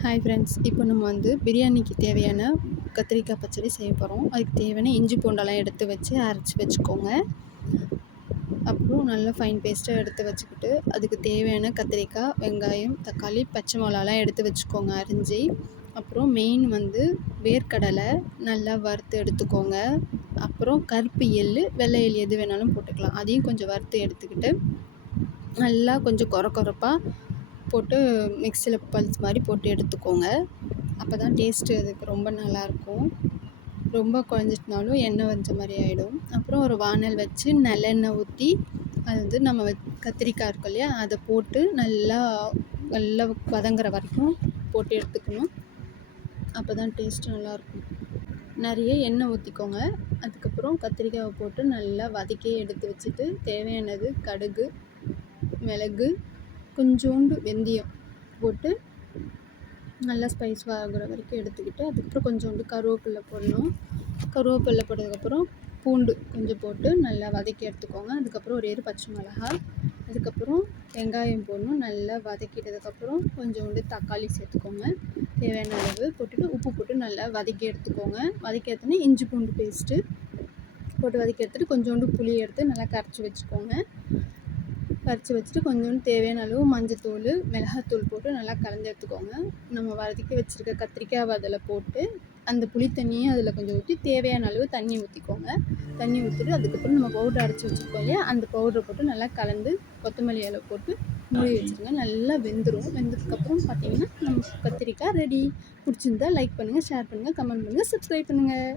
Hi friends, இப்போ நம்ம பிரியாணிக்கு தேவையான கத்திரிக்காய் பச்சடி செய்ய போகிறோம். அதுக்கு தேவையான இஞ்சி பூண்டெல்லாம் எடுத்து வச்சு அரைச்சி வச்சுக்கோங்க. அப்புறம் நல்லா ஃபைன் பேஸ்ட்டாக எடுத்து வச்சுக்கிட்டு அதுக்கு தேவையான கத்திரிக்காய், வெங்காயம், தக்காளி, பச்சை மிளகாலாம் எடுத்து வச்சுக்கோங்க அரிஞ்சு. அப்புறம் மெயின் வேர்க்கடலை நல்லா வறுத்து எடுத்துக்கோங்க. அப்புறம் கருப்பு எள், வெள்ளை எள் எது வேணாலும் போட்டுக்கலாம். அதையும் கொஞ்சம் வறுத்து எடுத்துக்கிட்டு நல்லா கொஞ்சம் கொரப்பாக போட்டு மிக்சியில் பல்ஸ் மாதிரி போட்டு எடுத்துக்கோங்க. அப்போ தான் டேஸ்ட்டு அதுக்கு ரொம்ப நல்லாயிருக்கும். ரொம்ப குழஞ்சிட்டுனாலும் எண்ணெய் வச்ச மாதிரி ஆகிடும். அப்புறம் ஒரு வானல் வச்சு நல்லெண்ணெய் ஊற்றி அது நம்ம கத்திரிக்காய் இருக்கும் இல்லையா, அதை போட்டு நல்லா நல்லா வதங்குற வரைக்கும் போட்டு எடுத்துக்கணும். அப்போ தான் டேஸ்ட்டு நல்லாயிருக்கும். நிறைய எண்ணெய் ஊற்றிக்கோங்க. அதுக்கப்புறம் கத்திரிக்காயை போட்டு நல்லா வதக்கி எடுத்து வச்சுட்டு தேவையானது கடுகு, மிளகு, கொஞ்சோண்டு வெந்தயம் போட்டு நல்லா ஸ்பைஸ் ஆகுற வரைக்கும் எடுத்துக்கிட்டு அதுக்கப்புறம் கொஞ்சோண்டு கருவேப்பிலை போடணும். கருவேப்பிலை போட்டதுக்கப்புறம் பூண்டு கொஞ்சம் போட்டு நல்லா வதக்கி எடுத்துக்கோங்க. அதுக்கப்புறம் ஒரு பச்சை மிளகாய், அதுக்கப்புறம் வெங்காயம் போடணும். நல்லா வதக்கிட்டதுக்கப்புறம் கொஞ்சோண்டு தக்காளி சேர்த்துக்கோங்க. தேவையான அளவு போட்டுட்டு உப்பு போட்டு நல்லா வதக்கி எடுத்துக்கோங்க. வதக்கி எடுத்தோன்னே இஞ்சி பூண்டு பேஸ்ட்டு போட்டு வதக்கி எடுத்துகிட்டு கொஞ்சோண்டு புளி எடுத்து நல்லா கரைச்சி வச்சுக்கோங்க. கரைச்சி வச்சுட்டு கொஞ்சோண்டு தேவையான அளவு மஞ்சத்தூள், மிளகாத்தூள் போட்டு நல்லா கலந்து எடுத்துக்கோங்க. நம்ம வதக்கி வச்சுருக்க கத்திரிக்காய் அதில் போட்டு அந்த புளி தண்ணியை அதில் கொஞ்சம் ஊற்றி தேவையான அளவு தண்ணி ஊற்றிக்கோங்க. தண்ணி ஊற்றிட்டு அதுக்கப்புறம் நம்ம பவுடர் அரைச்சி வச்சுருக்கோம் இல்லையா, அந்த பவுடரை போட்டு நல்லா கலந்து கொத்தமல்லி இலை போட்டு மூடி வச்சுருங்க. நல்லா வெந்துடும். வெந்ததுக்கப்புறம் பார்த்திங்கன்னா நம்ம கத்திரிக்காய் ரெடி. பிடிச்சிருந்தா லைக் பண்ணுங்கள், ஷேர் பண்ணுங்கள், கமெண்ட் பண்ணுங்கள், சப்ஸ்கிரைப் பண்ணுங்கள்.